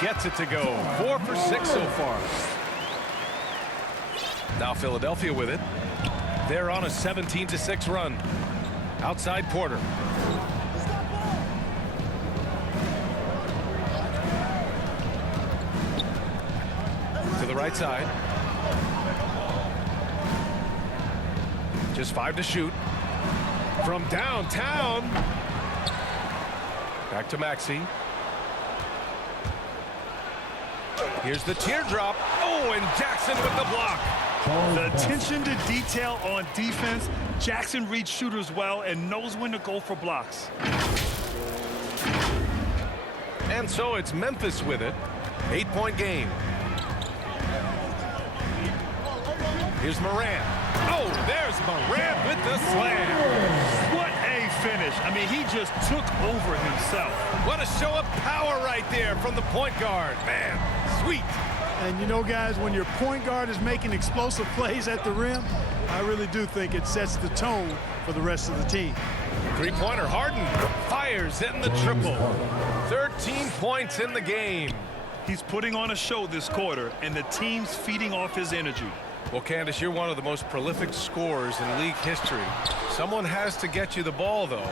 Gets it to go. 4 for 6 so far. Now Philadelphia with it. They're on a 17-6 run. Outside Porter. To the right side. Just 5 to shoot. From downtown. Back to Maxey. Here's the teardrop. Oh, and Jackson with the block. The attention to detail on defense. Jackson reads shooters well and knows when to go for blocks. And so it's Memphis with it. 8-point game. Here's Morant. Oh, there's Morant with the slam. What a finish. I mean, he just took over himself. What a show of power right there from the point guard. Man, sweet. And you know, guys, when your point guard is making explosive plays at the rim, I really do think it sets the tone for the rest of the team. Three-pointer, Harden fires in the triple. 13 points in the game. He's putting on a show this quarter, and the team's feeding off his energy. Well, Candace, you're one of the most prolific scorers in league history. Someone has to get you the ball, though.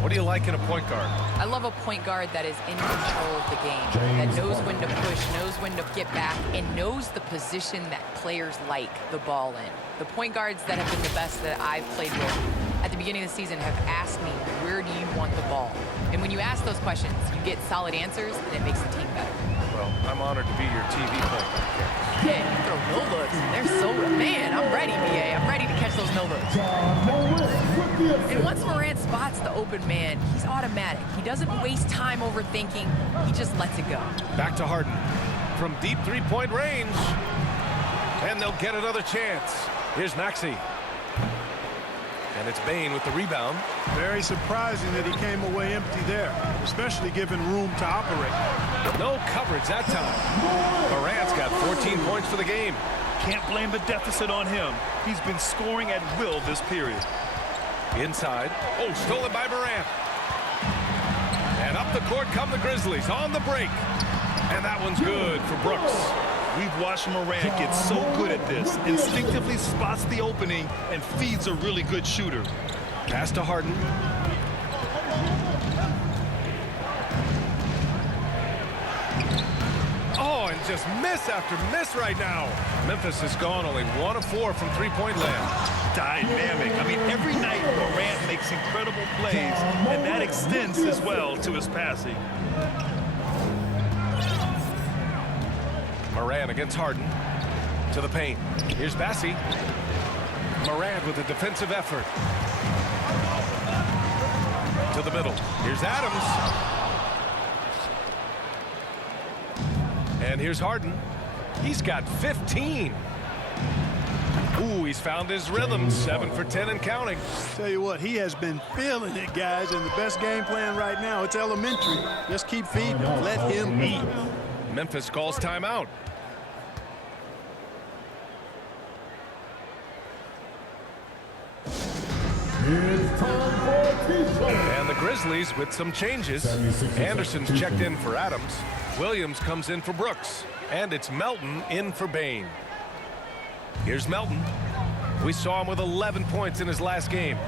What do you like in a point guard? I love a point guard that is in control of the game, that knows when to push, knows when to get back, and knows the position that players like the ball in. The point guards that have been the best that I've played with at the beginning of the season have asked me, where do you want the ball? And when you ask those questions, you get solid answers, and it makes the team better. Well, I'm honored to be your TV point guard. Man, you throw no looks. They're so, man, I'm ready, BA. I'm ready to catch those no looks. And once Morant spots the open man, he's automatic. He doesn't waste time overthinking. He just lets it go. Back to Harden from deep three-point range. And they'll get another chance. Here's Maxey. And it's Bane with the rebound. Very surprising that he came away empty there, especially given room to operate. No coverage that time. Morant's got 14 points for the game. Can't blame the deficit on him. He's been scoring at will this period. Inside. Oh, stolen by Morant. And up the court come the Grizzlies on the break. And that one's good for Brooks. We've watched Morant get so good at this. Instinctively spots the opening and feeds a really good shooter. Pass to Harden. Oh, and just miss after miss right now. Memphis has gone only 1 of 4 from three-point land. Dynamic. I mean, every night Morant makes incredible plays, and that extends as well to his passing. Morant against Harden. To the paint. Here's Bassey. Morant with a defensive effort. To the middle. Here's Adams. And here's Harden. He's got 15. Ooh, he's found his rhythm. 7 for 10 and counting. Tell you what, he has been feeling it, guys, and the best game plan right now, it's elementary. Just keep feeding him. Let him eat. Memphis calls timeout. And the Grizzlies with some changes. Anderson's checked in for Adams. Williams comes in for Brooks. And it's Melton in for Bane. Here's Melton. We saw him with 11 points in his last game.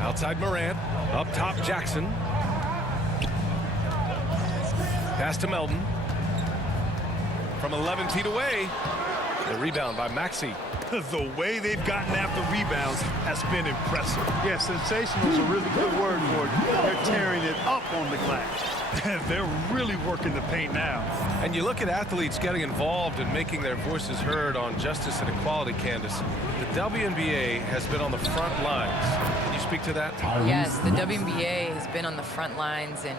Outside Morant. Up top Jackson. Pass to Melton. From 11 feet away. The rebound by Maxey. The way they've gotten after rebounds has been impressive. Yeah, sensational is a really good word for it. They're tearing it up on the glass. They're really working the paint now. And you look at athletes getting involved and making their voices heard on justice and equality, Candace. The WNBA has been on the front lines. Can you speak to that? Yes, the WNBA has been on the front lines and,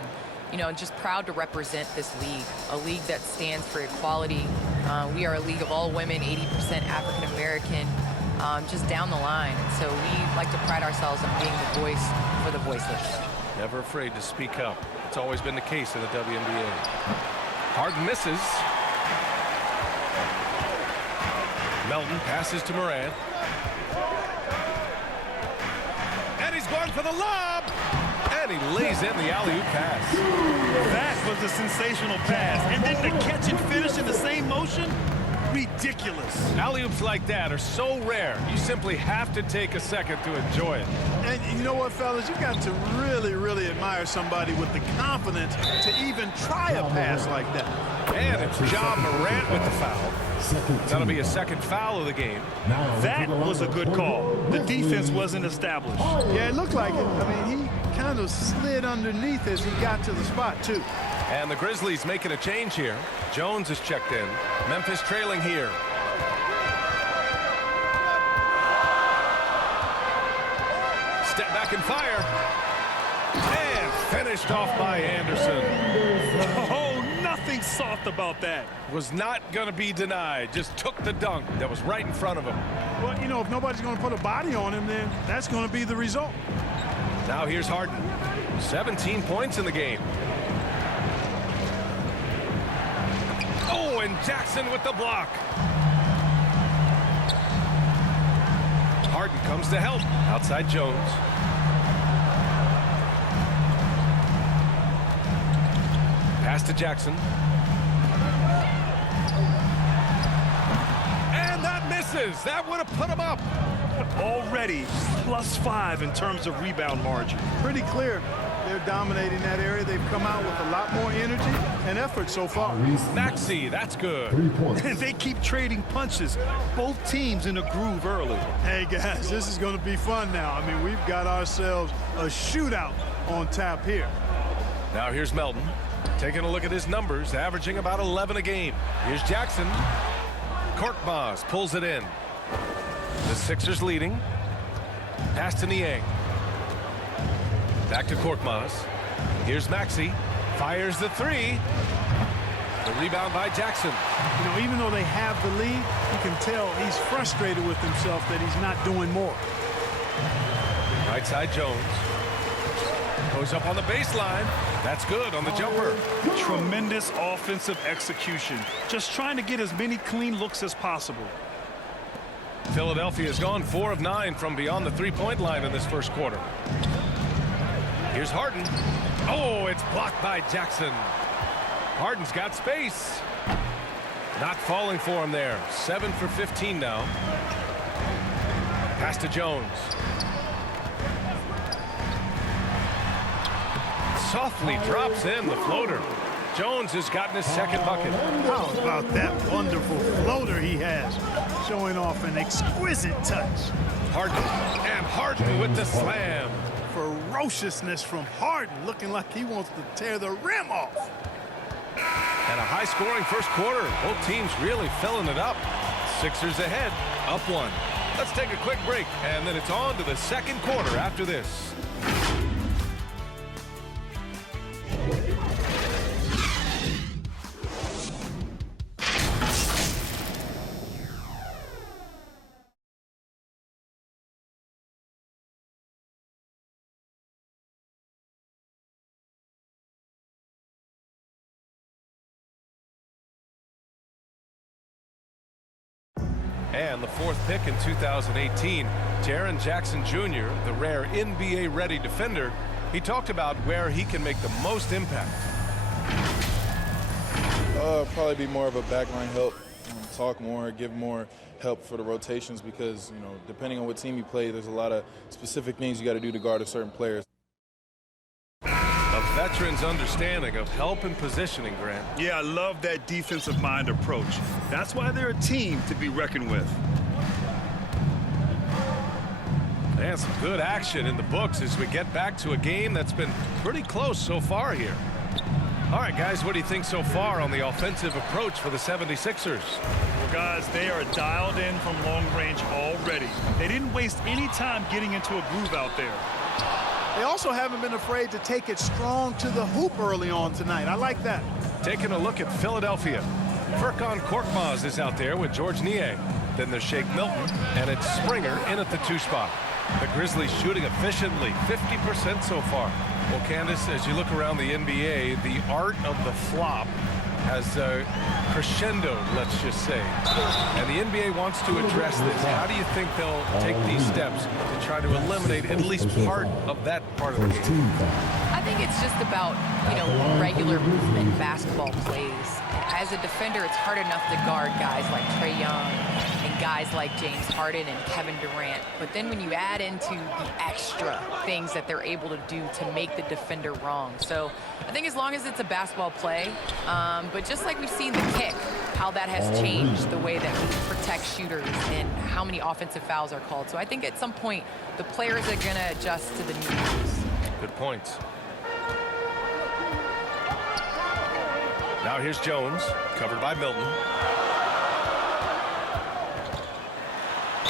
you know, just proud to represent this league, a league that stands for equality. We are a league of all women, 80% African-American, just down the line. And so we like to pride ourselves on being the voice for the voiceless. Never afraid to speak up. It's always been the case in the WNBA. Harden misses. Melton passes to Morant. And he's going for the lob. And he lays in the alley-oop pass. That was a sensational pass. And then to catch and finish in the same motion? Ridiculous. Alley-oops like that are so rare, you simply have to take a second to enjoy it. And you know what, fellas? You got to really, really admire somebody with the confidence to even try a pass like that. And it's Ja Morant with the foul. That'll be a second foul of the game. That was a good call. The defense wasn't established. Yeah, it looked like it. I mean, he kind of slid underneath as he got to the spot, too. And the Grizzlies making a change here. Jones is checked in. Memphis trailing here. Step back and fire. And finished off by Anderson. Oh, nothing soft about that. Was not going to be denied. Just took the dunk that was right in front of him. Well, you know, if nobody's going to put a body on him, then that's going to be the result. Now here's Harden. 17 points in the game. Oh, and Jackson with the block. Harden comes to help. Outside Jones. Pass to Jackson. And that misses. That would have put him up. Already +5 in terms of rebound margin. Pretty clear. They're dominating that area. They've come out with a lot more energy and effort so far. Maxey, that's good. And they keep trading punches. Both teams in a groove early. Hey, guys, this is going to be fun now. I mean, we've got ourselves a shootout on tap here. Now here's Melton. Taking a look at his numbers, averaging about 11 a game. Here's Jackson. Korkmaz pulls it in. The Sixers leading. Pass to Niang. Back to Korkmaz. Here's Maxey. Fires the three. The rebound by Jackson. You know, even though they have the lead, you can tell he's frustrated with himself that he's not doing more. Right side Jones. Goes up on the baseline. That's good on the jumper. Tremendous offensive execution. Just trying to get as many clean looks as possible. Philadelphia has gone 4 of 9 from beyond the three-point line in this first quarter. Here's Harden. Oh, it's blocked by Jackson. Harden's got space. Not falling for him there. 7 for 15 now. Pass to Jones. Softly drops in the floater. Jones has gotten his second bucket. How about that wonderful floater he has, showing off an exquisite touch. Harden, and Harden with the slam. Ferociousness from Harden, looking like he wants to tear the rim off. And a high-scoring first quarter. Both teams really filling it up. Sixers ahead, up 1. Let's take a quick break, and then it's on to the second quarter after this. And the 4th pick in 2018, Jaren Jackson Jr., the rare NBA-ready defender, he talked about where he can make the most impact. Probably be more of a backline help, talk more, give more help for the rotations because, you know, depending on what team you play, there's a lot of specific things you got to do to guard a certain player. A veteran's understanding of help and positioning, Grant. Yeah, I love that defensive mind approach. That's why they're a team to be reckoned with. And some good action in the books as we get back to a game that's been pretty close so far here. All right, guys, what do you think so far on the offensive approach for the 76ers? Well, guys, they are dialed in from long range already. They didn't waste any time getting into a groove out there. They also haven't been afraid to take it strong to the hoop early on tonight. I like that. Taking a look at Philadelphia. Furkan Korkmaz is out there with Georges Niang. Then there's Shake Milton, and it's Springer in at the 2 spot. The Grizzlies shooting efficiently, 50% so far. Well, Candace, as you look around the NBA, the art of the flop has crescendoed, let's just say. And the NBA wants to address this. How do you think they'll take these steps to try to eliminate at least part of that part of the game? think it's just about, regular movement basketball plays. As a defender, it's hard enough to guard guys like Trae Young and guys like James Harden and Kevin Durant. But then when you add into the extra things that they're able to do to make the defender wrong. So I think as long as it's a basketball play, but just like we've seen the kick, how that has changed the way that we protect shooters and how many offensive fouls are called. So I think at some point, the players are going to adjust to the new rules. Good points. Now here's Jones, covered by Milton.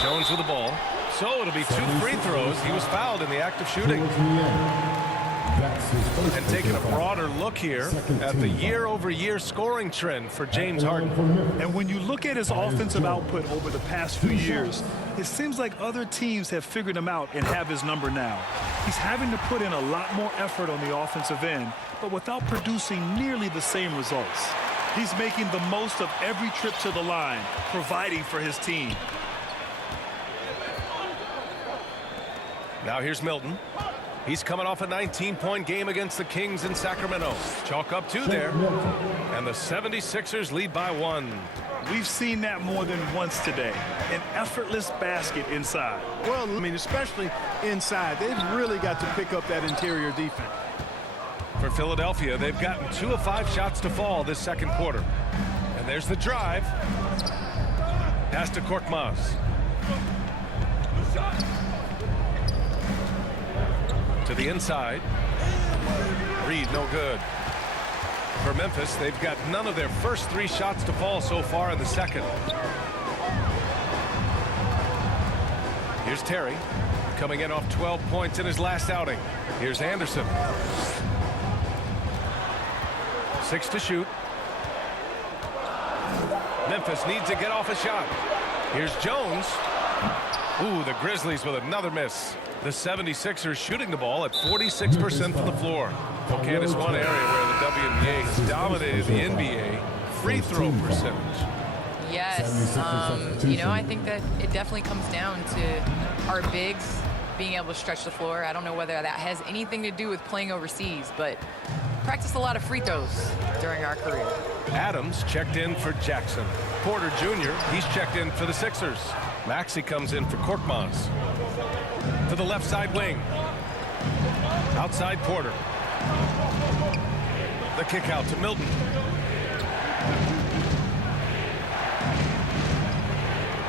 Jones with the ball. So it'll be 2 free throws. He was fouled in the act of shooting. And taking a broader look here at the year-over-year scoring trend for James Harden. And when you look at his offensive output over the past few years, it seems like other teams have figured him out and have his number now. He's having to put in a lot more effort on the offensive end, but without producing nearly the same results. He's making the most of every trip to the line, providing for his team. Now here's Milton. He's coming off a 19-point game against the Kings in Sacramento. Chalk up 2 there. And the 76ers lead by 1. We've seen that more than once today. An effortless basket inside. Well, I mean, especially inside. They've really got to pick up that interior defense. For Philadelphia, they've gotten 2 of 5 shots to fall this second quarter. And there's the drive. Pass to Korkmaz. To the inside. Reed, no good. For Memphis, they've got none of their first 3 shots to fall so far in the second. Here's Terry, coming in off 12 points in his last outing. Here's Anderson. 6 to shoot. Memphis needs to get off a shot. Here's Jones. Ooh, the Grizzlies with another miss. The 76ers shooting the ball at 46% from the floor. Okay, it's one area where the WNBA has dominated the NBA. Free throw percentage. Yes, I think that it definitely comes down to our bigs being able to stretch the floor. I don't know whether that has anything to do with playing overseas, but practiced a lot of free throws during our career. Adams checked in for Jackson. Porter Jr., he's checked in for the Sixers. Maxey comes in for Korkmaz. To the left side wing. Outside Porter. The kick out to Milton.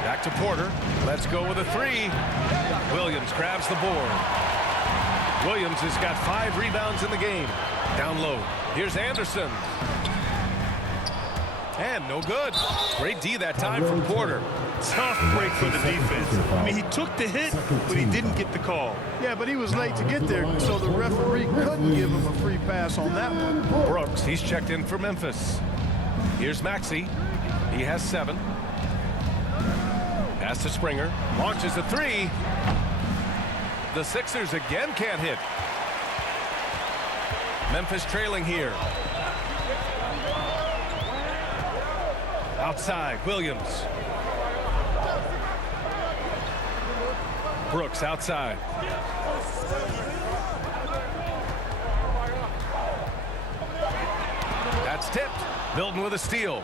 Back to Porter. Let's go with a 3. Williams grabs the board. Williams has got 5 rebounds in the game. Down low. Here's Anderson. And no good. Great D that time from Porter. Tough break for the defense. I mean, he took the hit, but he didn't get the call. Yeah, but he was late to get there, so the referee couldn't give him a free pass on that one. Brooks, he's checked in for Memphis. Here's Maxey. He has 7. Pass to Springer. Launches a 3. The Sixers again can't hit. Memphis trailing here. Outside, Williams. Brooks outside. That's tipped. Milton with a steal.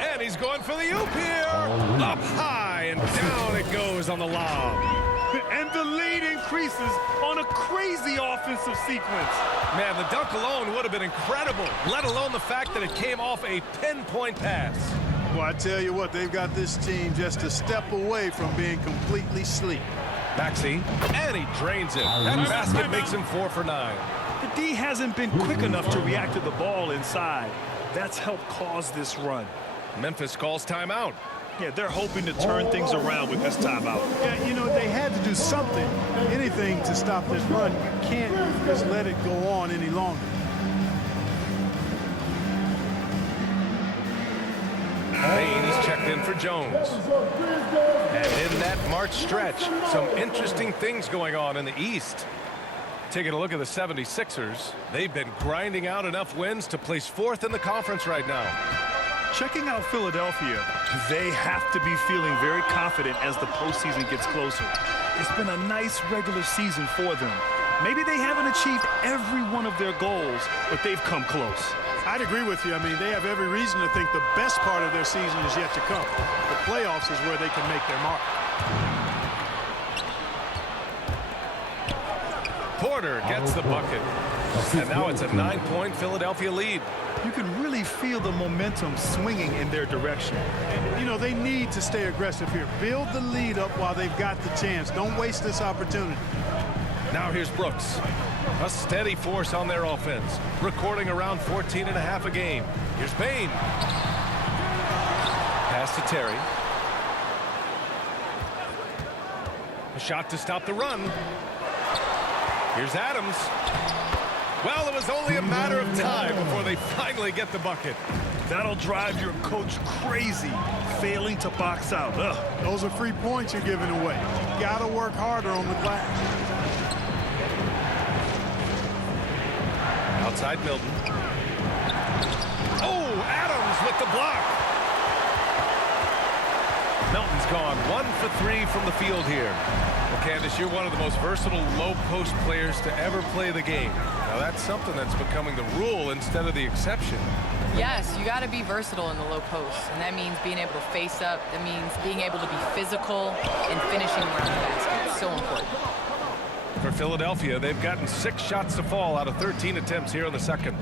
And he's going for the oop here. Up high and down it goes on the lob. And the lead increases on a crazy offensive sequence. Man, the dunk alone would have been incredible, let alone the fact that it came off a pinpoint pass. Well, I tell you what, they've got this team just a step away from being completely asleep. Maxey, and he drains it. That basket makes him 4 for 9. The D hasn't been quick enough to react to the ball inside. That's helped cause this run. Memphis calls timeout. Yeah, they're hoping to turn things around with this timeout. Yeah, they had to do something, anything to stop this run. You can't just let it go on any longer. Payne is checked in for Jones. And in that March stretch, some interesting things going on in the East. Taking a look at the 76ers, they've been grinding out enough wins to place 4th in the conference right now. Checking out Philadelphia, they have to be feeling very confident as the postseason gets closer. It's been a nice regular season for them, Maybe they haven't achieved every one of their goals, but they've come close. I'd agree with you. I mean, they have every reason to think the best part of their season is yet to come. The playoffs is where they can make their mark. Porter gets the bucket. And now it's a 9-point Philadelphia lead. You can really feel the momentum swinging in their direction. And, you know, they need to stay aggressive here. Build the lead up while they've got the chance. Don't waste this opportunity. Now here's Brooks. A steady force on their offense, recording around 14.5 a game. Here's Bane. Pass to Terry. A shot to stop the run. Here's Adams. Well, it was only a matter of time before they finally get the bucket. That'll drive your coach crazy, failing to box out. Ugh. Those are free points you're giving away. You got to work harder on the glass. Outside Milton. Oh, Adams with the block. Milton's gone 1 for 3 from the field here. Well, Candace, you're one of the most versatile low-post players to ever play the game. Now, that's something that's becoming the rule instead of the exception. Yes, you got to be versatile in the low post, and that means being able to face up. That means being able to be physical and finishing around the basket. It's so important. For Philadelphia, they've gotten 6 shots to fall out of 13 attempts here in the second.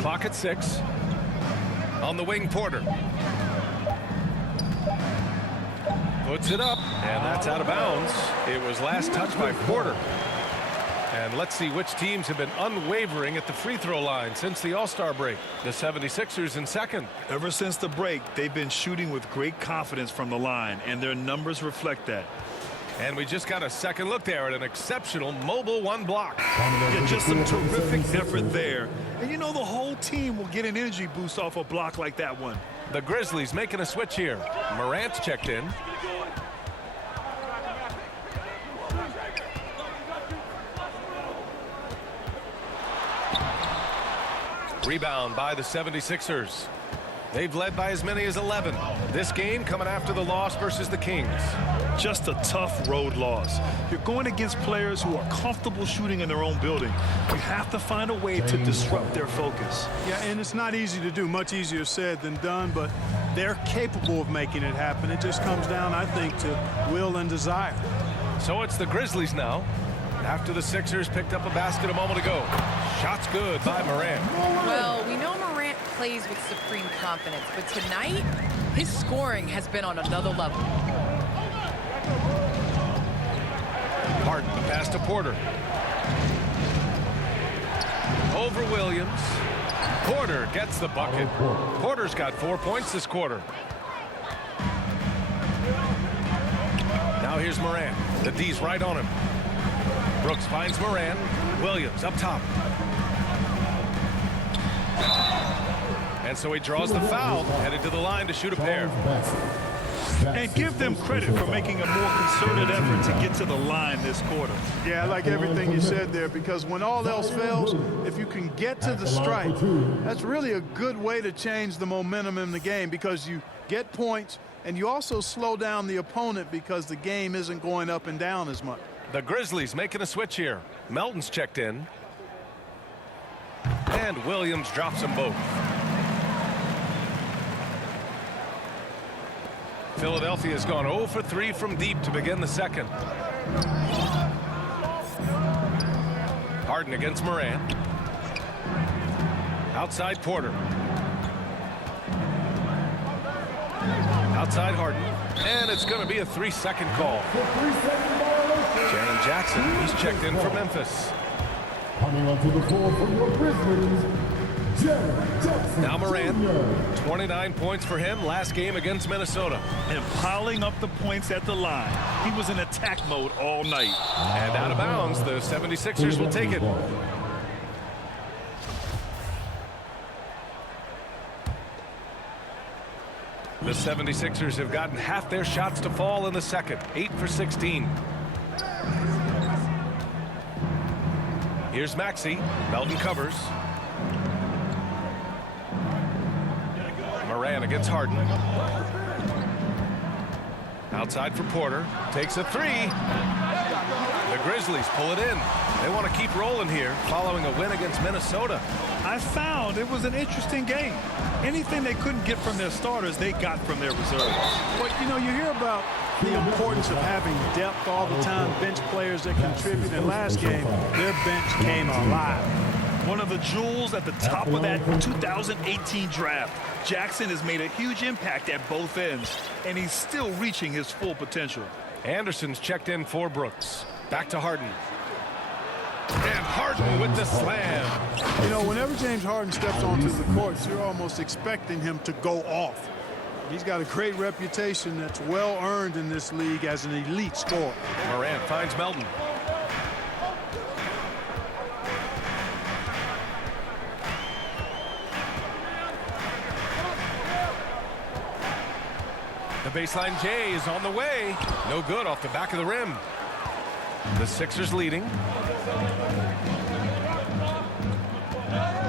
Clock at 6. On the wing, Porter. Puts it up, and that's out of bounds. It was last touched by Porter. And let's see which teams have been unwavering at the free throw line since the All-Star break. The 76ers in second. Ever since the break, they've been shooting with great confidence from the line, and their numbers reflect that. And we just got a second look there at an exceptional mobile one block. Yeah, just some terrific effort there. And you know the whole team will get an energy boost off a block like that one. The Grizzlies making a switch here. Morant's checked in. Rebound by the 76ers. They've led by as many as 11. This game coming after the loss versus the Kings. Just a tough road loss. You're going against players who are comfortable shooting in their own building. You have to find a way to disrupt their focus. Yeah, and it's not easy to do. Much easier said than done, but they're capable of making it happen. It just comes down, I think, to will and desire. So it's the Grizzlies now. After the Sixers picked up a basket a moment ago. Shots good by Morant. Well, we know Morant plays with supreme confidence, but tonight, his scoring has been on another level. Harden, the pass to Porter. Over Williams. Porter gets the bucket. Porter's got 4 points this quarter. Now here's Morant. The D's right on him. Brooks finds Morant. Williams up top. And so he draws the foul, headed to the line to shoot a pair. And give them credit for making a more concerted effort to get to the line this quarter. Yeah, I like everything you said there, because when all else fails, if you can get to the stripe, that's really a good way to change the momentum in the game, because you get points and you also slow down the opponent because the game isn't going up and down as much. The Grizzlies making a switch here. Melton's checked in. And Williams drops them both. Philadelphia's gone 0 for 3 from deep to begin the second. Harden against Morant. Outside Porter. Outside Harden. And it's going to be a 3-second call. Jaren Jackson, he's checked in for Memphis. Coming onto the floor for your Grizzlies, Jaren Jackson. Now Morant, 29 points for him last game against Minnesota. And piling up the points at the line. He was in attack mode all night. And out of bounds, the 76ers will take it. The 76ers have gotten half their shots to fall in the second, 8 for 16. Here's Maxey. Melton covers. Moran against Harden. Outside for Porter. Takes a three. The Grizzlies pull it in. They want to keep rolling here following a win against Minnesota. I found it was an interesting game. Anything they couldn't get from their starters, they got from their reserves. But, you know, you hear about the importance of having depth all the time, bench players that contribute. In last game, their bench came alive. One of the jewels at the top of that 2018 draft. Jackson has made a huge impact at both ends, and he's still reaching his full potential. Anderson's checked in for Brooks. Back to Harden. And Harden with the slam. You know, whenever James Harden steps onto the courts, you're almost expecting him to go off. He's got a great reputation that's well earned in this league as an elite scorer. Morant finds Melton. The baseline J is on the way. No good off the back of the rim. The Sixers leading.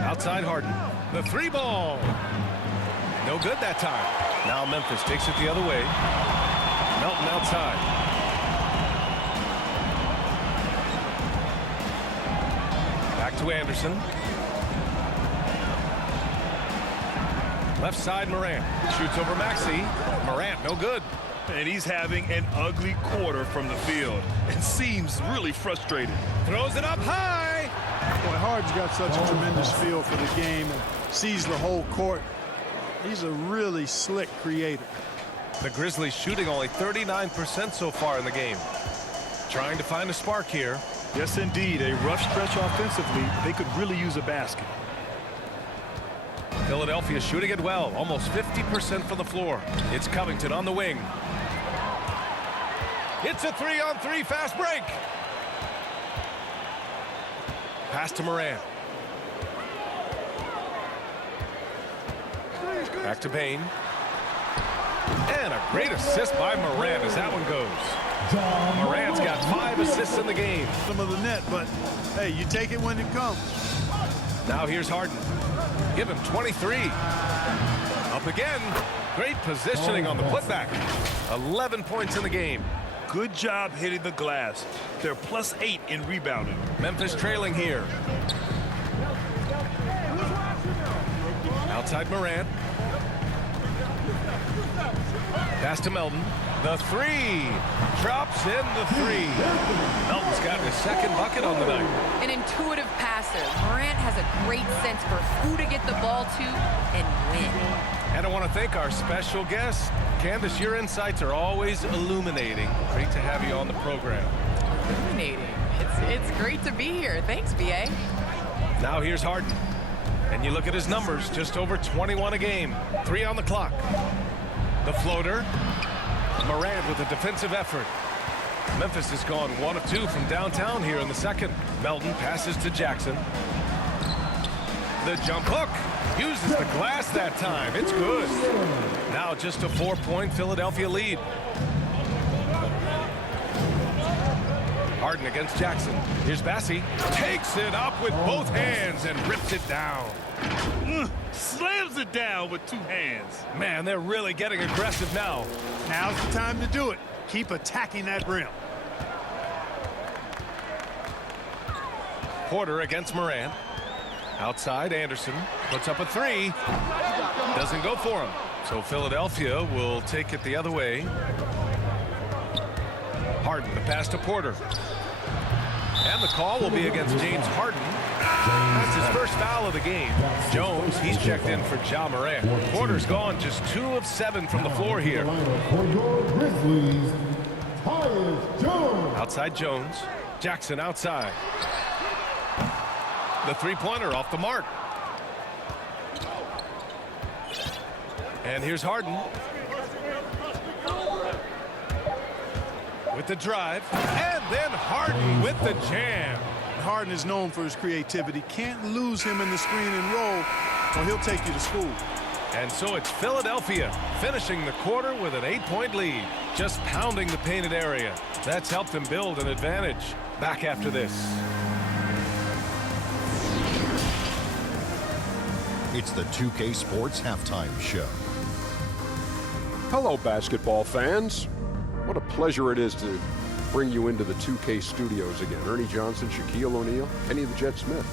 Outside Harden. The three ball. No good that time. Now Memphis takes it the other way. Melton outside. Back to Anderson. Left side Morant. Shoots over Maxey. Morant no good. And he's having an ugly quarter from the field and seems really frustrated. Throws it up high. Boy, Harden's got such a tremendous feel for the game and sees the whole court. He's a really slick creator. The Grizzlies shooting only 39% so far in the game. Trying to find a spark here. Yes, indeed. A rough stretch offensively. They could really use a basket. Philadelphia shooting it well. Almost 50% from the floor. It's Covington on the wing. It's a 3-on-3 fast break. Pass to Morant. Back to Payne. And a great assist by Morant as that one goes. Morant's got 5 assists in the game. Some of the net, but hey, you take it when it comes. Now here's Harden. Give him 23. Up again. Great positioning on the putback. 11 points in the game. Good job hitting the glass. They're +8 in rebounding. Memphis trailing here. Outside Morant. Pass to Melton. The three. Drops in the three. Melton's got his second bucket on the night. An intuitive passer. Morant has a great sense for who to get the ball to and when. And I want to thank our special guest. Candace, your insights are always illuminating. Great to have you on the program. Illuminating. It's great to be here. Thanks, BA. Now here's Harden. And you look at his numbers, just over 21 a game. 3 on the clock. The floater. Morant with a defensive effort. Memphis has gone 1 of 2 from downtown here in the second. Melton passes to Jackson. The jump hook. Uses the glass that time. It's good. Now just a 4-point Philadelphia lead. Harden against Jackson. Here's Bassey. Takes it up with both hands and rips it down. Slams it down with 2 hands. Man, they're really getting aggressive now. Now's the time to do it. Keep attacking that rim. Porter against Morant. Outside, Anderson puts up a 3. Doesn't go for him. So Philadelphia will take it the other way. Harden, the pass to Porter. And the call will be against James Harden. That's his first foul of the game. Jones, he's checked in for Ja Morant. Porter's gone just 2 of 7 from the floor here. For your Grizzlies, Tyus Jones. Outside Jones. Jackson outside. The three-pointer off the mark. And here's Harden. With the drive. And then Harden with the jam. Harden is known for his creativity. Can't lose him in the screen and roll, or he'll take you to school. And so it's Philadelphia finishing the quarter with an 8-point lead. Just pounding the painted area. That's helped them build an advantage. Back after this. It's the 2K Sports Halftime Show. Hello, basketball fans. What a pleasure it is to bring you into the 2K studios again. Ernie Johnson, Shaquille O'Neal, Kenny the Jet Smith.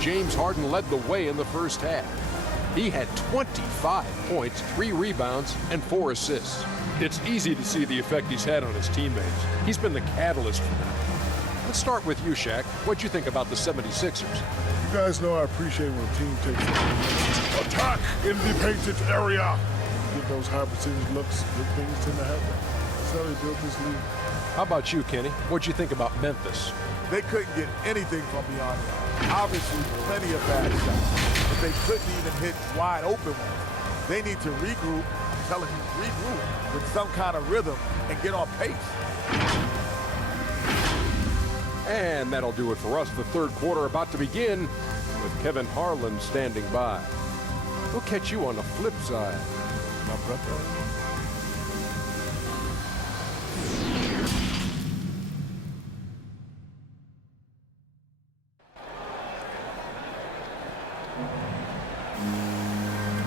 James Harden led the way in the first half. He had 25 points, 3 rebounds, and 4 assists. It's easy to see the effect he's had on his teammates. He's been the catalyst for that. Let's start with you, Shaq. What'd you think about the 76ers? You guys know I appreciate when a team takes attack in the painted area. Get those high percentage looks, good things tend to happen. That's how they built this league. How about you, Kenny? What'd you think about Memphis? They couldn't get anything from beyond the arc. Obviously, plenty of bad shots, but they couldn't even hit wide open ones. They need to regroup, I'm telling you, regroup with some kind of rhythm and get on pace. And that'll do it for us. The third quarter about to begin with Kevin Harlan standing by. We'll catch you on the flip side, my brother.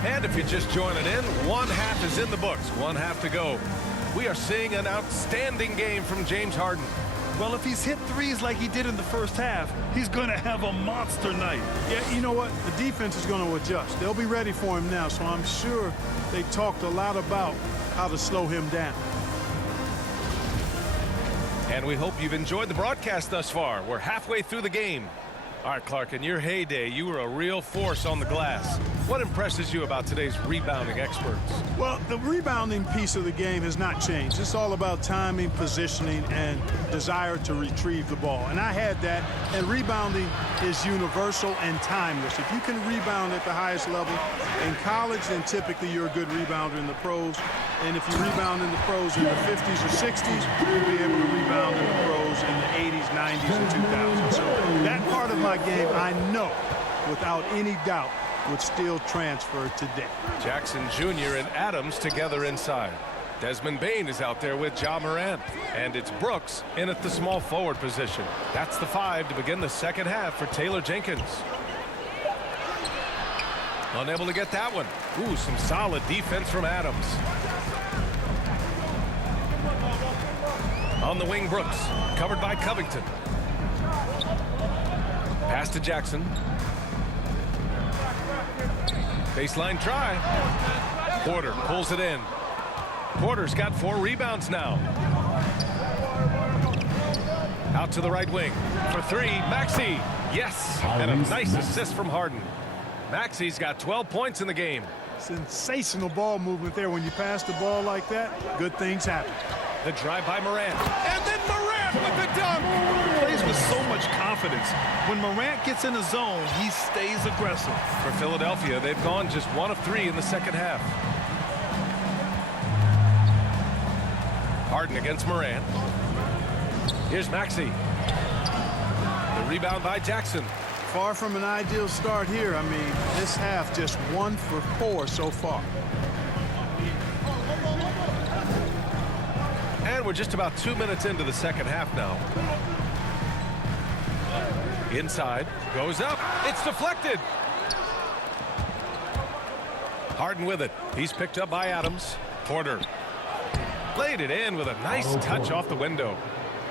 And if you're just joining in, one half is in the books, one half to go. We are seeing an outstanding game from James Harden. Well, if he's hit threes like he did in the first half, he's going to have a monster night. Yeah, you know what? The defense is going to adjust. They'll be ready for him now, so I'm sure they talked a lot about how to slow him down. And we hope you've enjoyed the broadcast thus far. We're halfway through the game. All right, Clark, in your heyday, you were a real force on the glass. What impresses you about today's rebounding experts? Well, the rebounding piece of the game has not changed. It's all about timing, positioning, and desire to retrieve the ball. And I had that, and rebounding is universal and timeless. If you can rebound at the highest level in college, then typically you're a good rebounder in the pros. And if you rebound in the pros in the 50s or 60s, you'll be able to rebound in the pros in the 80s, 90s, and 2000s. So that part of my game, I know, without any doubt, would still transfer today. Jackson Jr. and Adams together inside. Desmond Bane is out there with Ja Morant. And it's Brooks in at the small forward position. That's the 5 to begin the second half for Taylor Jenkins. Unable to get that one. Ooh, some solid defense from Adams. On the wing, Brooks, covered by Covington. Pass to Jackson. Baseline try. Porter pulls it in. Porter's got 4 rebounds now. Out to the right wing for 3. Maxey. Yes, and a nice assist from Harden. Maxey's got 12 points in the game. Sensational ball movement there. When you pass the ball like that, good things happen. The drive by Morant. And then Morant with the dunk. Plays with so much confidence. When Morant gets in the zone, he stays aggressive. For Philadelphia, they've gone just 1 of 3 in the second half. Harden against Morant. Here's Maxey. The rebound by Jackson. Far from an ideal start here. I mean, this half just 1 for 4 so far. And we're just about 2 minutes into the second half now. Inside, goes up, it's deflected. Harden with it. He's picked up by Adams. Porter laid it in with a nice touch off the window.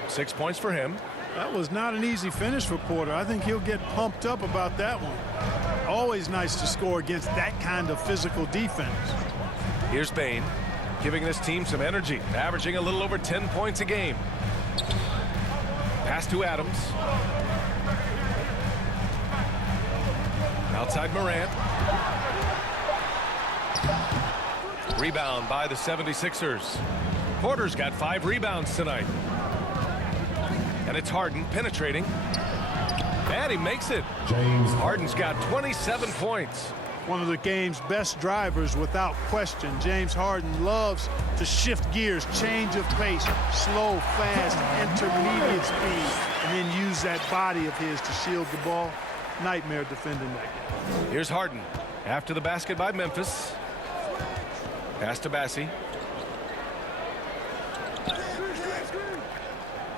6 points for him. That was not an easy finish for Porter. I think he'll get pumped up about that one. Always nice to score against that kind of physical defense. Here's Bane, giving this team some energy, averaging a little over 10 points a game. Pass to Adams. Outside Morant. Rebound by the 76ers. Porter's got 5 rebounds tonight. And it's Harden penetrating. And he makes it. Harden's got 27 points. One of the game's best drivers without question. James Harden loves to shift gears, change of pace, slow, fast, intermediate speed, and then use that body of his to shield the ball. Nightmare defending that game. Here's Harden after the basket by Memphis. Pass to Bassey.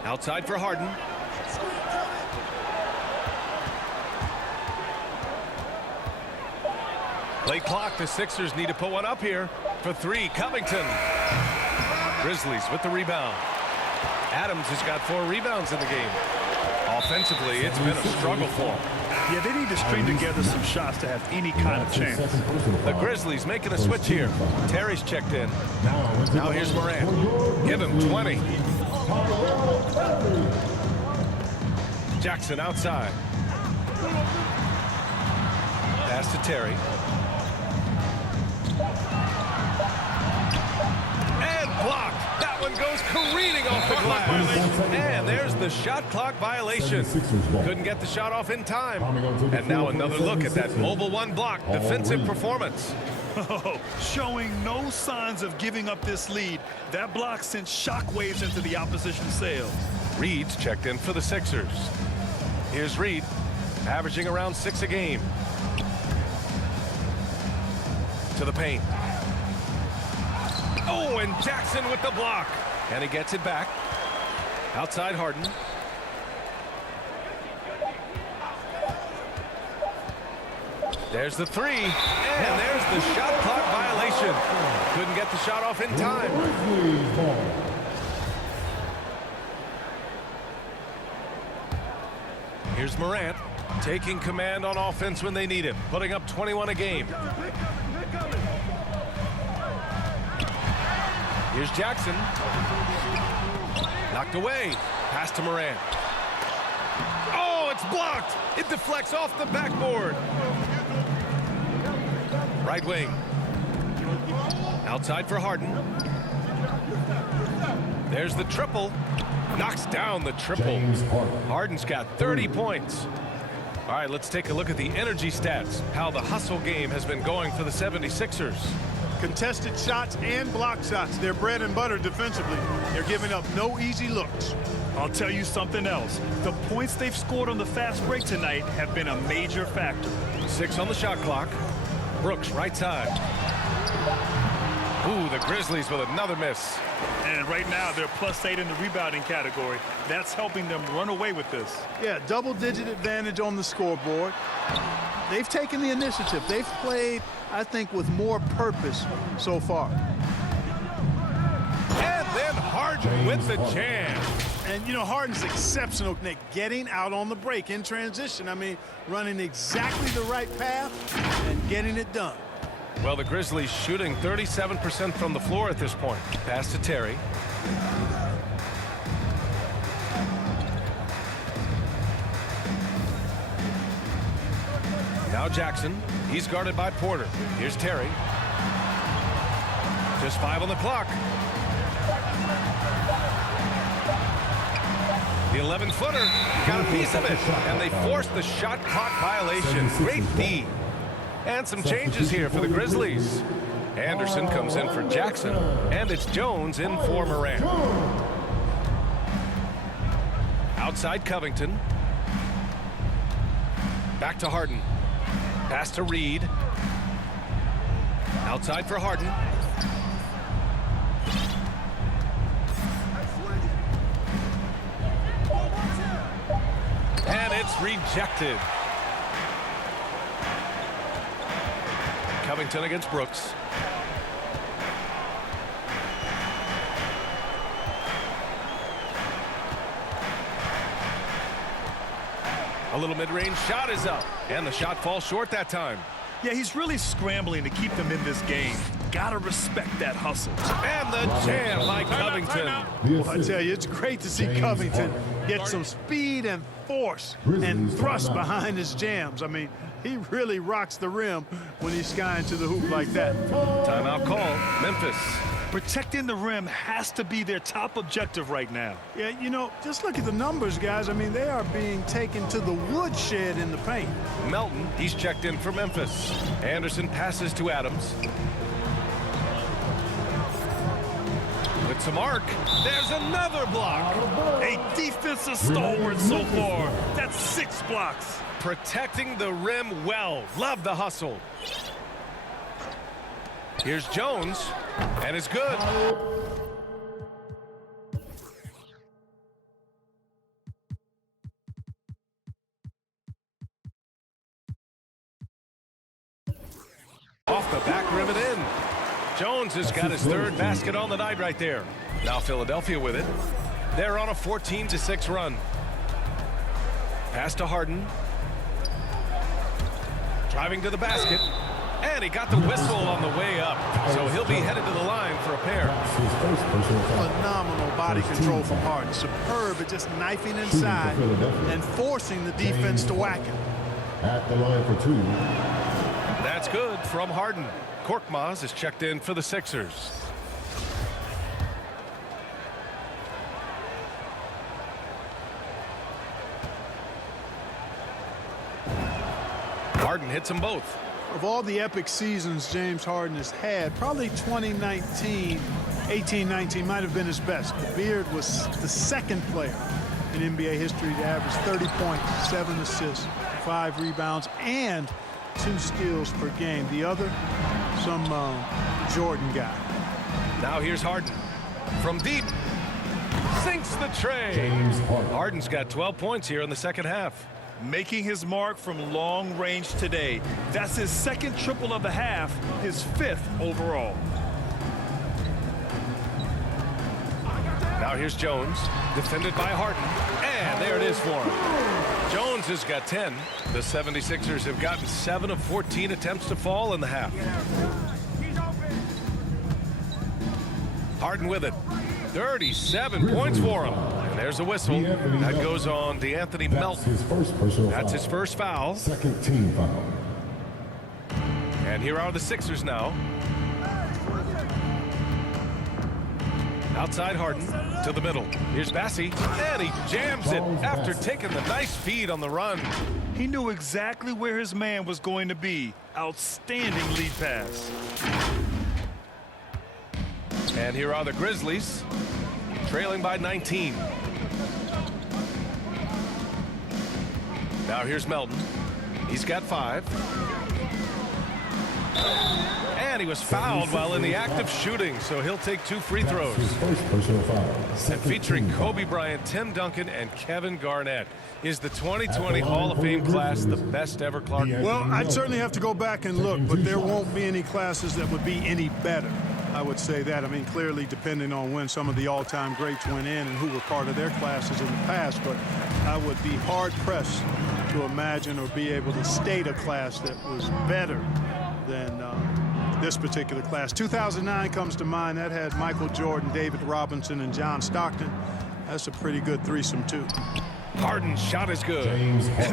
Outside for Harden. Late clock, the Sixers need to put one up here. For three, Covington. Grizzlies with the rebound. Adams has got 4 rebounds in the game. Offensively, it's been a struggle for them. Yeah, they need to string together some shots to have any kind of chance. The Grizzlies making a switch here. Terry's checked in. Now here's Morant. Give him 20. Jackson outside. Pass to Terry. And blocked. That one goes careening off the glass. And there's the shot clock violation. Couldn't get the shot off in time. And now another look at that mobile one block defensive performance. Oh, showing no signs of giving up this lead. That block sent shockwaves into the opposition sails. Reed's checked in for the Sixers. Here's Reed, averaging around 6 a game. To the paint. Oh, and Jackson with the block. And he gets it back. Outside Harden. There's the three. And there's the shot clock violation. Couldn't get the shot off in time. Here's Morant, taking command on offense when they need him, putting up 21 a game. Here's Jackson. Knocked away. Pass to Morant. Oh, it's blocked. It deflects off the backboard. Right wing. Outside for Harden. There's the triple. Knocks down the triple. Harden's got 30 points. All right, let's take a look at the energy stats, how the hustle game has been going for the 76ers. Contested shots and block shots. They're bread and butter defensively. They're giving up no easy looks. I'll tell you something else. The points they've scored on the fast break tonight have been a major factor. 6 on the shot clock. Brooks, right side. Ooh, the Grizzlies with another miss. And right now, they're +8 in the rebounding category. That's helping them run away with this. Yeah, double-digit advantage on the scoreboard. They've taken the initiative. They've played, I think, with more purpose so far. And then Harden with the jam. And, you know, Harden's exceptional at getting out on the break in transition. I mean, running exactly the right path and getting it done. Well, the Grizzlies shooting 37% from the floor at this point. Pass to Terry. Now Jackson. He's guarded by Porter. Here's Terry. Just 5 on the clock. The 11-footer got a piece of it, and they forced the shot clock violation. Great D. And some changes here for the Grizzlies. Anderson comes in for Jackson, and it's Jones in for Morant. Outside Covington. Back to Harden. Pass to Reed. Outside for Harden. And it's rejected. Covington against Brooks. A little mid-range shot is up, and the shot falls short that time. Yeah, he's really scrambling to keep them in this game. Gotta respect that hustle. And the jam by Covington. Well, I tell you, it's great to see Covington get some speed and force and thrust behind his jams. I mean, he really rocks the rim when he's skying to the hoop like that. Timeout call, Memphis. Protecting the rim has to be their top objective right now. Yeah, you know, just look at the numbers, guys. I mean, they are being taken to the woodshed in the paint. Melton, he's checked in for Memphis. Anderson passes to Adams. With some arc, there's another block. A defensive stalwart so far. That's 6 blocks. Protecting the rim well. Love the hustle. Here's Jones, and it's good. Jones has got his third basket on the night right there. Now Philadelphia with it. They're on a 14-6 run. Pass to Harden. Driving to the basket. And he got the whistle on the way up. So he'll be headed to the line for a pair. Phenomenal body control from Harden. Superb at just knifing inside and forcing the defense to whack him. At the line for 2. That's good from Harden. Korkmaz is checked in for the Sixers. Harden hits them both. Of all the epic seasons James Harden has had, probably 2019, 18-19 might have been his best. The Beard was the second player in NBA history to average 30 points, 7 assists, 5 rebounds, and 2 steals per game. The other, some Jordan guy. Now here's Harden. From deep. Sinks the tray. Harden's got 12 points here in the second half. Making his mark from long range today. That's his second triple of the half, his 5th overall. Now here's Jones, defended by Harden, and there it is for him. Jones has got 10. The 76ers have gotten 7 of 14 attempts to fall in the half. Harden with it. 37 points for him. And there's a whistle. That goes on DeAnthony Melton. That's his first foul. Second team foul. And here are the Sixers now. Outside Harden to the middle. Here's Bassey, and he jams it after taking the nice feed on the run. He knew exactly where his man was going to be. Outstanding lead pass. And here are the Grizzlies, trailing by 19. Now here's Melton. He's got 5. And he was fouled while in the act of shooting, so he'll take 2 free throws. First personal foul. And featuring Kobe Bryant, Tim Duncan, and Kevin Garnett. Is the 2020 Hall of Fame class the best ever, Clark? Well, I'd certainly have to go back and look, but there won't be any classes that would be any better. I would say that. I mean, clearly depending on when some of the all-time greats went in and who were part of their classes in the past, but I would be hard-pressed to imagine or be able to state a class that was better than this particular class. 2009 comes to mind. That had Michael Jordan, David Robinson, and John Stockton. That's a pretty good threesome, too. Harden's shot is good.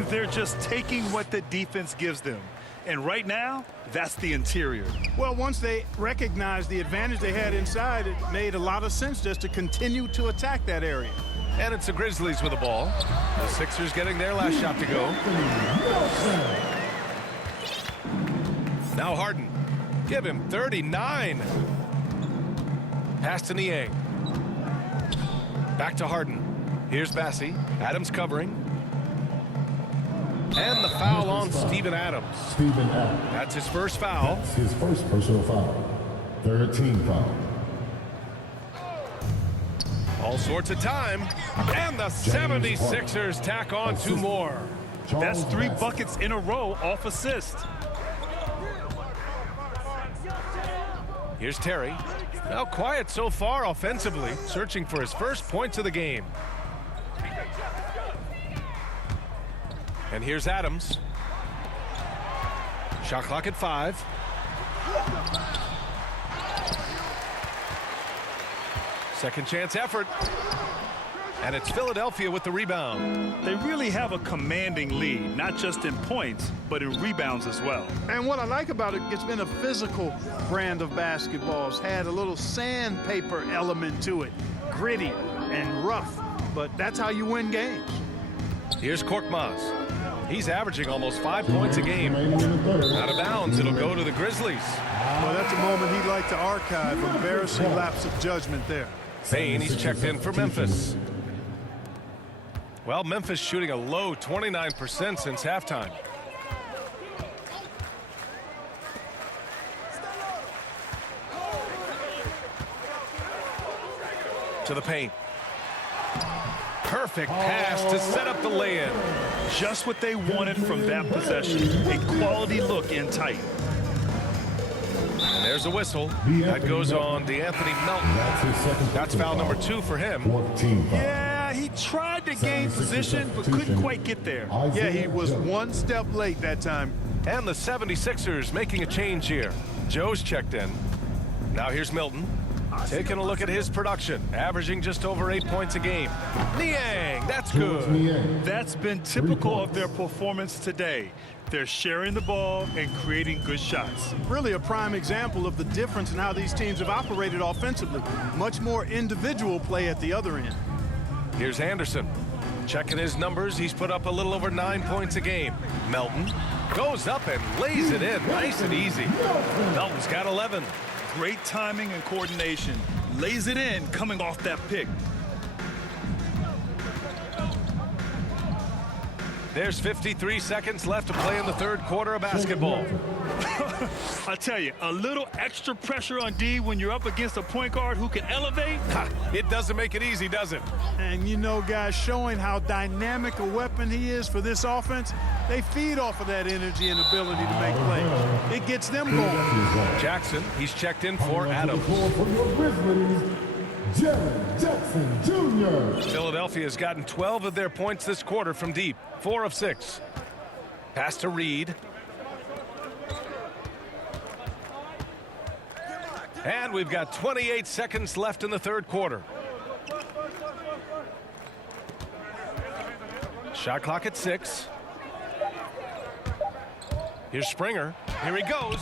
They're just taking what the defense gives them. And right now, that's the interior. Well, once they recognized the advantage they had inside, it made a lot of sense just to continue to attack that area. And it's the Grizzlies with the ball. The Sixers getting their last shot to go. Now Harden. Give him 39. Pass to Niang. Back to Harden. Here's Bassey. Adams covering. And the foul on Steven Adams. That's his first foul. That's his first personal foul. Third team foul. All sorts of time. And the 76ers tack on 2 more. That's 3 buckets in a row off assist. Here's Terry. Now quiet so far offensively, searching for his first points of the game. And here's Adams. Shot clock at 5. Second chance effort. And it's Philadelphia with the rebound. They really have a commanding lead, not just in points, but in rebounds as well. And what I like about it, it's been a physical brand of basketball. It's had a little sandpaper element to it. Gritty and rough, but that's how you win games. Here's Korkmaz. He's averaging almost 5 points a game. Out of bounds, it'll go to the Grizzlies. Well, that's a moment he'd like to archive. Embarrassing lapse of judgment there. Bane, he's checked in for Memphis. Well, Memphis shooting a low 29% since halftime. To the paint. Perfect pass to set up the lay-in. Just what they wanted from that possession. A quality look in tight. And There's a whistle. That goes on DeAnthony Melton. That's foul number 2 for him. Yeah, he tried to gain position, but couldn't quite get there. Yeah, he was one step late that time. And the 76ers making a change here. Joe's checked in. Now here's Milton. Taking a look at his production, averaging just over 8 points a game. Niang, that's good. That's been typical of their performance today. They're sharing the ball and creating good shots. Really a prime example of the difference in how these teams have operated offensively. Much more individual play at the other end. Here's Anderson. Checking his numbers, he's put up a little over 9 points a game. Melton goes up and lays it in, nice and easy. Melton's got 11. Great timing and coordination. Lays it in coming off that pick. There's 53 seconds left to play in the third quarter of basketball. I tell you, a little extra pressure on D when you're up against a point guard who can elevate. It doesn't make it easy, does it? And you know, guys, showing how dynamic a weapon he is for this offense, they feed off of that energy and ability to make plays. It gets them going. Jackson, he's checked in for Adams. Jaren Jackson Jr. Philadelphia has gotten 12 of their points this quarter from deep, 4 of 6. Pass to Reed. And we've got 28 seconds left in the third quarter. Shot clock at 6. Here's Springer. Here he goes.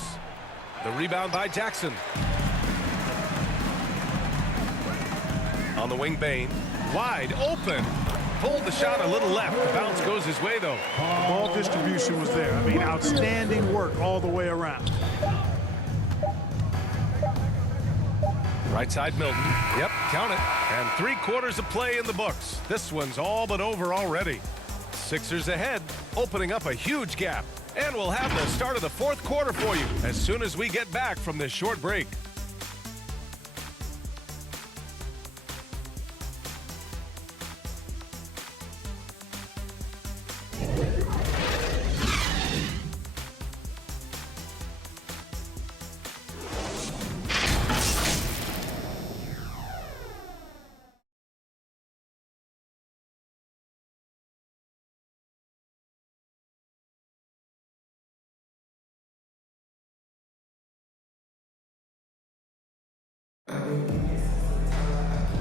The rebound by Jackson. On the wing, Bane. Wide open. Pulled the shot a little left. The bounce goes his way, though. Ball distribution was there. I mean, outstanding work all the way around. Right side, Milton. Yep, count it. And 3/4 of play in the books. This one's all but over already. Sixers ahead, opening up a huge gap. And we'll have the start of the fourth quarter for you as soon as we get back from this short break.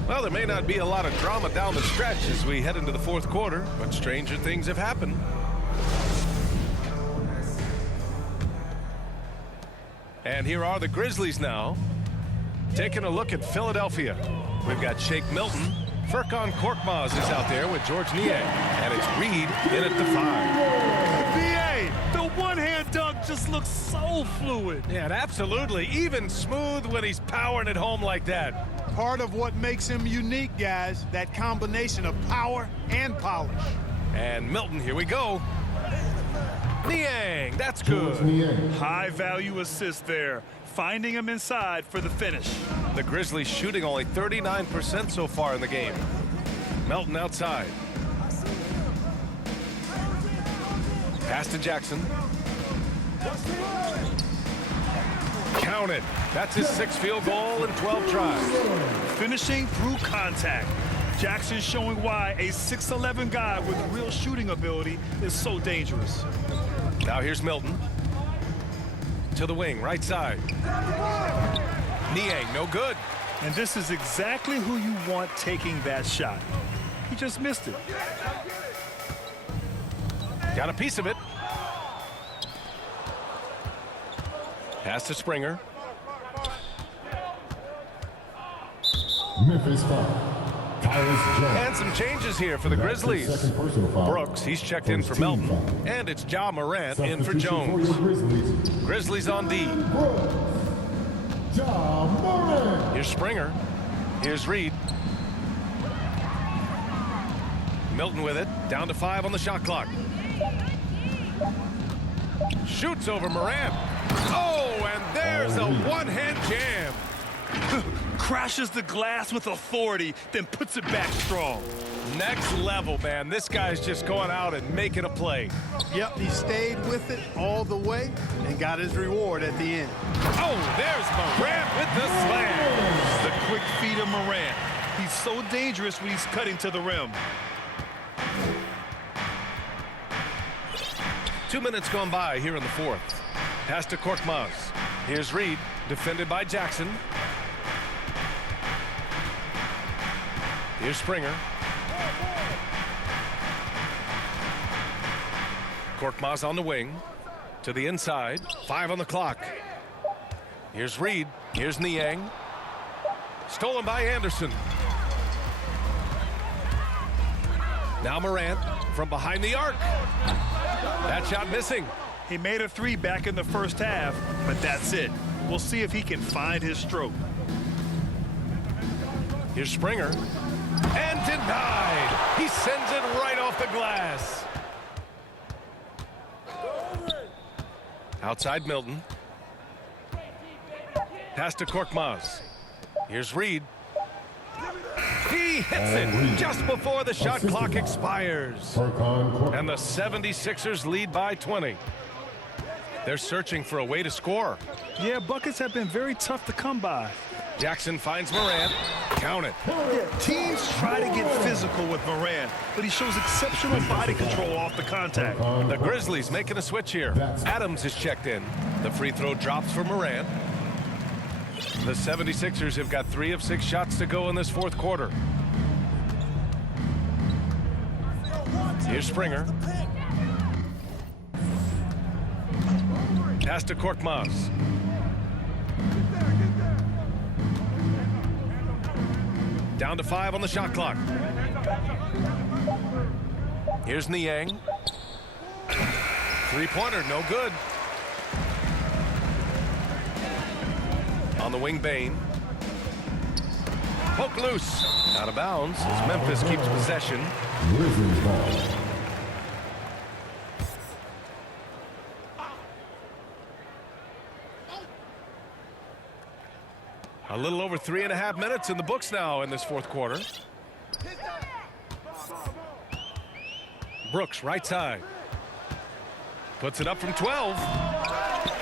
Well, there may not be a lot of drama down the stretch as we head into the fourth quarter, but stranger things have happened. And here are the Grizzlies now. Taking a look at Philadelphia. We've got Shake Milton. Furkan Korkmaz is out there with George Niang. And it's Reed in at the 5. BA, the one-hand dunk just looks so fluid. Yeah, absolutely. Even smooth when he's powering it home like that. Part of what makes him unique, guys, that combination of power and polish. And Milton, here we go. Niang, that's good. High-value assist there, finding him inside for the finish. The Grizzlies shooting only 39% so far in the game. Melton outside. Pass to Jackson. Count it. That's his 6th field goal in 12 tries. Finishing through contact. Jackson showing why a 6'11" guy with real shooting ability is so dangerous. Now here's Milton. To the wing, right side. Niang, no good. And this is exactly who you want taking that shot. He just missed it. Got a piece of it. Pass to Springer. Memphis foul. And some changes here for the Grizzlies. Brooks, he's checked in for Melton. And it's Ja Morant in for Jones. Grizzlies on D. Here's Springer. Here's Reed. Milton with it. Down to 5 on the shot clock. Shoots over Morant. Oh, and there's a one-hand jam. Crashes the glass with authority, then puts it back strong. Next level, man. This guy's just going out and making a play. Yep, he stayed with it all the way and got his reward at the end. Oh, there's Morant with the slam. The quick feet of Morant. He's so dangerous when he's cutting to the rim. 2 minutes gone by here in the fourth. Pass to Korkmaz. Here's Reed, defended by Jackson. Here's Springer. Korkmaz on the wing. To the inside. 5 on the clock. Here's Reed. Here's Niang. Stolen by Anderson. Now Morant from behind the arc. That shot missing. He made a 3 back in the first half, but that's it. We'll see if he can find his stroke. Here's Springer. And denied. He sends it right off the glass. Outside Milton. Pass to Korkmaz. Here's Reed. He hits it just before the shot clock expires. And the 76ers lead by 20. They're searching for a way to score. Yeah, buckets have been very tough to come by. Jackson finds Morant. Count it. Yeah, teams try to get physical with Morant, but he shows exceptional body control off the contact. The Grizzlies making a switch here. Adams is checked in. The free throw drops for Morant. The 76ers have got 3 of 6 shots to go in this fourth quarter. Here's Springer. Pass to Korkmaz. Down to 5 on the shot clock. Here's Niang. Three-pointer, no good. On the wing, Bane. Poke loose. Out of bounds as Memphis keeps possession. A little over 3.5 minutes in the books now in this fourth quarter. Brooks, right side. Puts it up from 12.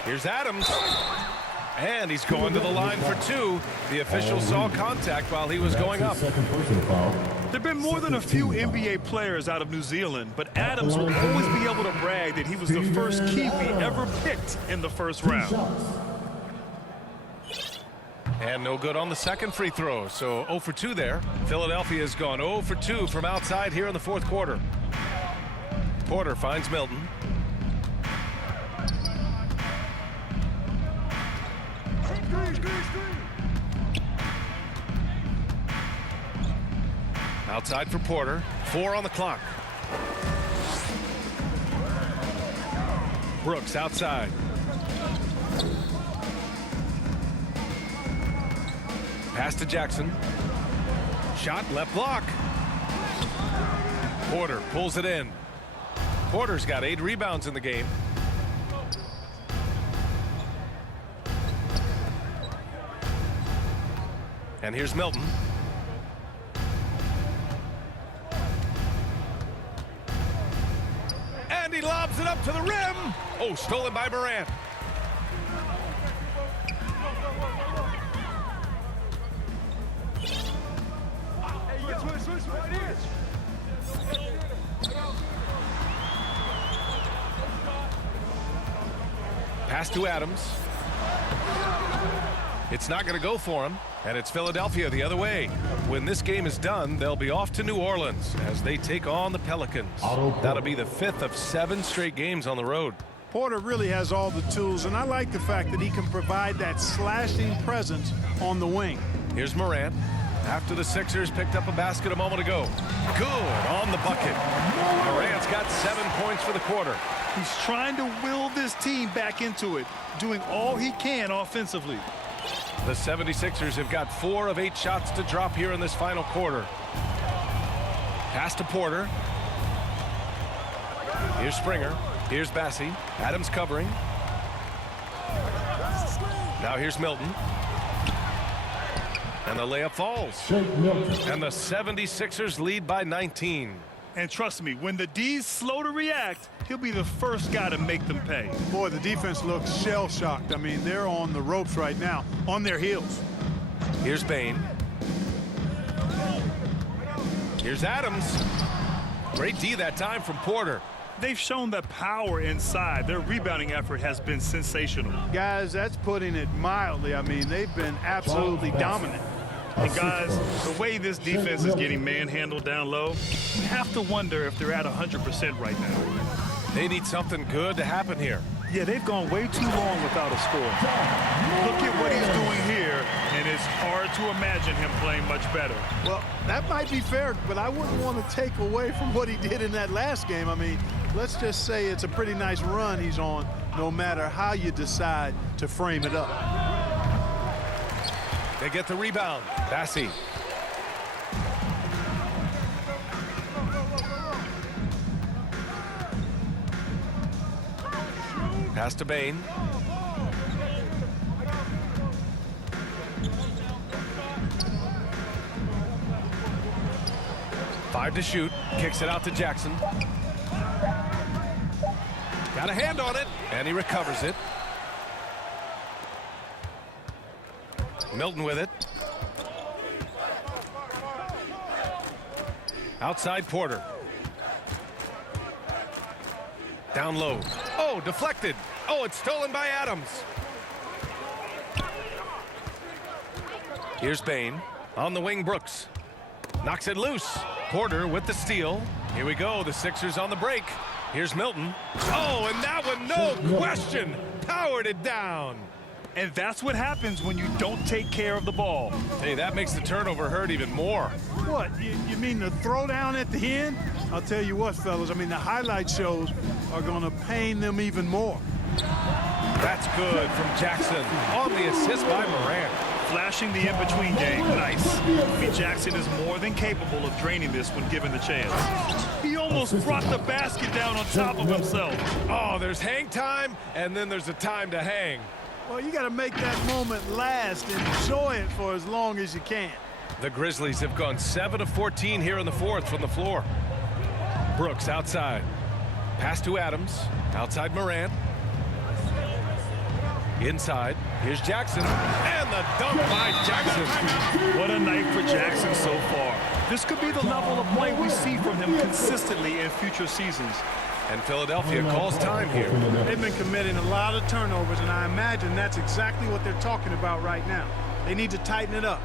Here's Adams. And he's going to the line for 2. The official saw contact while he was going up. There have been more than a few NBA players out of New Zealand, but Adams will always be able to brag that he was the first Kiwi ever picked in the first round. And no good on the second free throw, so 0 for 2 there. Philadelphia has gone 0 for 2 from outside here in the fourth quarter. Porter finds Milton. Outside for Porter. 4 on the clock. Brooks outside. Pass to Jackson. Shot left block. Porter pulls it in. Porter's got 8 rebounds in the game. And here's Milton. And he lobs it up to the rim. Oh, stolen by Morant. Pass to Adams. It's not going to go for him, and it's Philadelphia the other way. When this game is done, they'll be off to New Orleans as they take on the Pelicans. That'll be the 5th of 7 straight games on the road. Porter really has all the tools, and I like the fact that he can provide that slashing presence on the wing. Here's Morant. After the Sixers picked up a basket a moment ago. Good on the bucket. Morant's got 7 points for the quarter. He's trying to will this team back into it, doing all he can offensively. The 76ers have got 4 of 8 shots to drop here in this final quarter. Pass to Porter. Here's Springer. Here's Bassey. Adams covering. Now here's Milton. And the layup falls. And the 76ers lead by 19. And trust me, when the D's slow to react, he'll be the first guy to make them pay. Boy, the defense looks shell-shocked. I mean, they're on the ropes right now, on their heels. Here's Bane. Here's Adams. Great D that time from Porter. They've shown that power inside. Their rebounding effort has been sensational. Guys, that's putting it mildly. I mean, they've been absolutely dominant. And guys, the way this defense is getting manhandled down low, you have to wonder if they're at 100% right now. They need something good to happen here. Yeah, they've gone way too long without a score. Look at what he's doing here, and it's hard to imagine him playing much better. Well, that might be fair, but I wouldn't want to take away from what he did in that last game. I mean, let's just say it's a pretty nice run he's on, no matter how you decide to frame it up. They get the rebound. Bassey. Pass to Bane. Five to shoot. Kicks it out to Jackson. Got a hand on it, and he recovers it. Milton with it. Outside Porter. Down low. Oh, deflected. Oh, it's stolen by Adams. Here's Bane. On the wing, Brooks. Knocks it loose. Porter with the steal. Here we go. The Sixers on the break. Here's Milton. Oh, and that one, no question, powered it down. And that's what happens when you don't take care of the ball. Hey, that makes the turnover hurt even more. What, you mean the throwdown at the end? I'll tell you what, fellas, I mean, the highlight shows are going to pain them even more. That's good from Jackson on the assist by Morant. Flashing the in-between game, nice. I mean, Jackson is more than capable of draining this when given the chance. He almost brought the basket down on top of himself. Oh, there's hang time, and then there's a time to hang. Well, you got to make that moment last and enjoy it for as long as you can. The Grizzlies have gone 7 of 14 here in the fourth from the floor. Brooks outside. Pass to Adams. Outside Morant. Inside. Here's Jackson. And the dunk by Jackson. What a night for Jackson so far. This could be the level of play we see from him consistently in future seasons. And Philadelphia calls time here. They've been committing a lot of turnovers, and I imagine that's exactly what they're talking about right now. They need to tighten it up.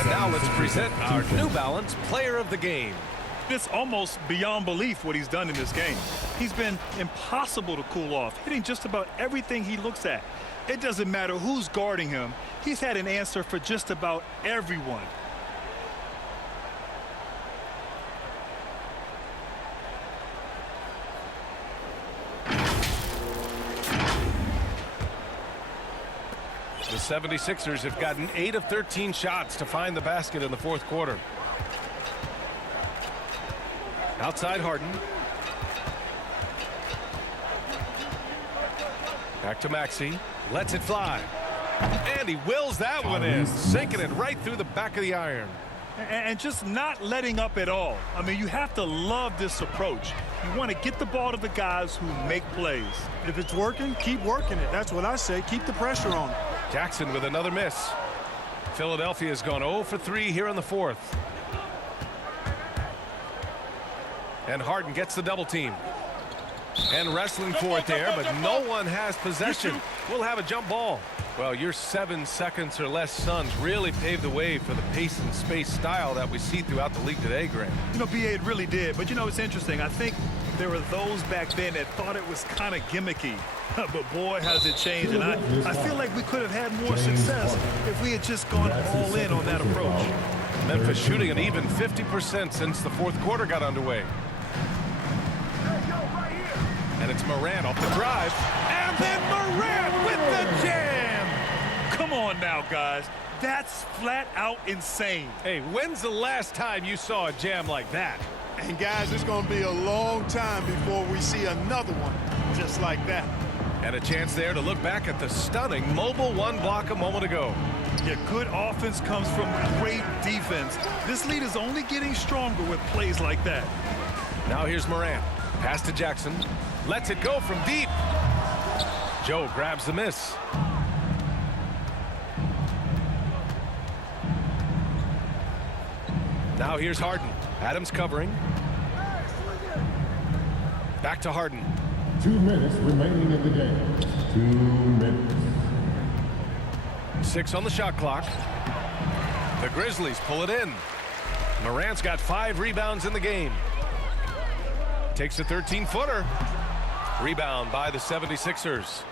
And now let's present our New Balance Player of the Game. It's almost beyond belief what he's done in this game. He's been impossible to cool off, hitting just about everything he looks at. It doesn't matter who's guarding him. He's had an answer for just about everyone. The 76ers have gotten 8 of 13 shots to find the basket in the fourth quarter. Outside Harden. Back to Maxey. Lets it fly. And he wills that one in, sinking it right through the back of the iron. And just not letting up at all. I mean, you have to love this approach. You want to get the ball to the guys who make plays. If it's working, keep working it. That's what I say. Keep the pressure on. Jackson with another miss. Philadelphia has gone 0 for 3 here in the fourth. And Harden gets the double team. And wrestling for it there, but no one has possession. We'll have a jump ball. Well, your 7 seconds or less Suns really paved the way for the pace and space style that we see throughout the league today, Grant. You know, B.A., it really did. But, you know, it's interesting. I think there were those back then that thought it was kind of gimmicky. But, boy, has it changed. And I feel like we could have had more success if we had just gone all in on that approach. Memphis shooting an even 50% since the fourth quarter got underway. And it's Morant off the drive. And then Morant with the jam! Come on now, guys. That's flat out insane. Hey, when's the last time you saw a jam like that? And, guys, it's going to be a long time before we see another one just like that. And a chance there to look back at the stunning mobile one block a moment ago. Yeah, good offense comes from great defense. This lead is only getting stronger with plays like that. Now here's Morant. Pass to Jackson. Lets it go from deep. Joe grabs the miss. Now here's Harden. Adams covering. Back to Harden. 2 minutes remaining in the game. 2 minutes. 6 on the shot clock. The Grizzlies pull it in. Morant's got 5 rebounds in the game. Takes a 13-footer. Rebound by the 76ers.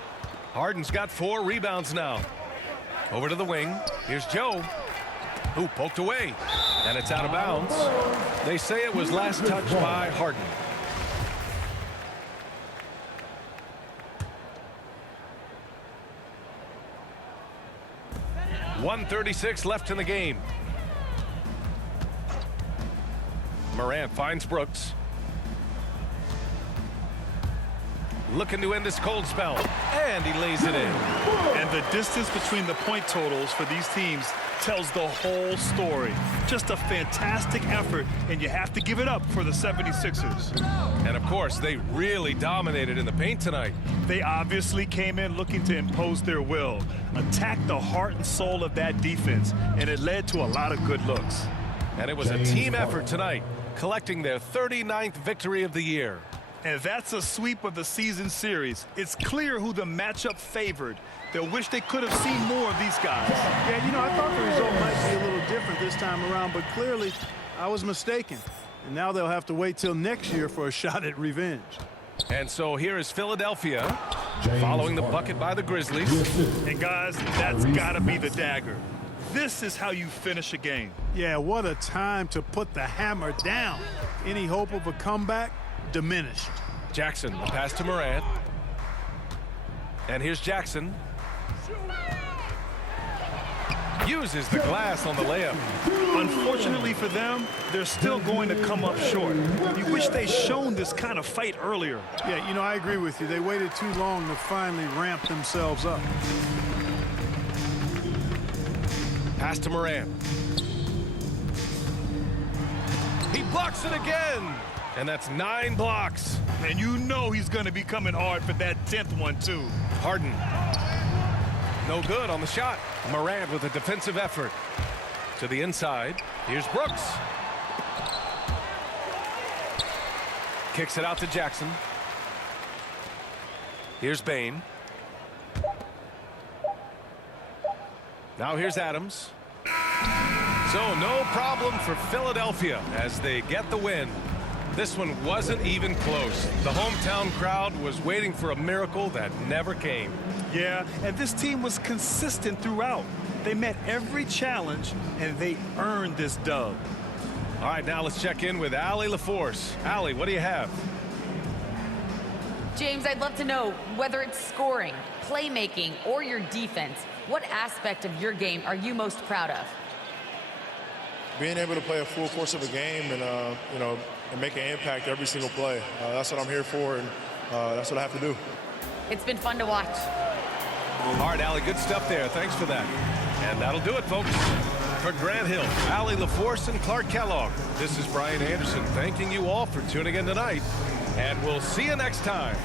Harden's got 4 rebounds now. Over to the wing. Here's Joe. Ooh, poked away. And it's out of bounds. They say it was last touched by Harden. .136 left in the game. Morant finds Brooks. Looking to end this cold spell. And he lays it in. And the distance between the point totals for these teams tells the whole story. Just a fantastic effort, and you have to give it up for the 76ers. And, of course, they really dominated in the paint tonight. They obviously came in looking to impose their will, attack the heart and soul of that defense, and it led to a lot of good looks. And it was a team effort tonight, collecting their 39th victory of the year. And that's a sweep of the season series. It's clear who the matchup favored. They'll wish they could have seen more of these guys. Yeah, you know, I thought the result might be a little different this time around, but clearly I was mistaken. And now they'll have to wait till next year for a shot at revenge. And so here is Philadelphia following the bucket by the Grizzlies. And guys, that's got to be the dagger. This is how you finish a game. Yeah, what a time to put the hammer down. Any hope of a comeback? Diminished. Jackson, the pass to Morant. And here's Jackson. Uses the glass on the layup. Unfortunately for them, they're still going to come up short. You wish they'd shown this kind of fight earlier. Yeah, you know, I agree with you. They waited too long to finally ramp themselves up. Pass to Morant. He blocks it again. And that's 9 blocks. And you know he's going to be coming hard for that 10th one, too. Harden. No good on the shot. Morant with a defensive effort. To the inside. Here's Brooks. Kicks it out to Jackson. Here's Bane. Now here's Adams. So no problem for Philadelphia as they get the win. This one wasn't even close. The hometown crowd was waiting for a miracle that never came. Yeah, and this team was consistent throughout. They met every challenge, and they earned this dub. All right, now let's check in with Allie LaForce. Allie, what do you have? James, I'd love to know whether it's scoring, playmaking, or your defense. What aspect of your game are you most proud of? Being able to play a full course of a game and, you know, and make an impact every single play. That's what I'm here for, and that's what I have to do. It's been fun to watch. All right, Allie, good stuff there. Thanks for that. And that'll do it, folks. For Grant Hill, Allie LaForce, and Clark Kellogg, this is Brian Anderson thanking you all for tuning in tonight, and we'll see you next time.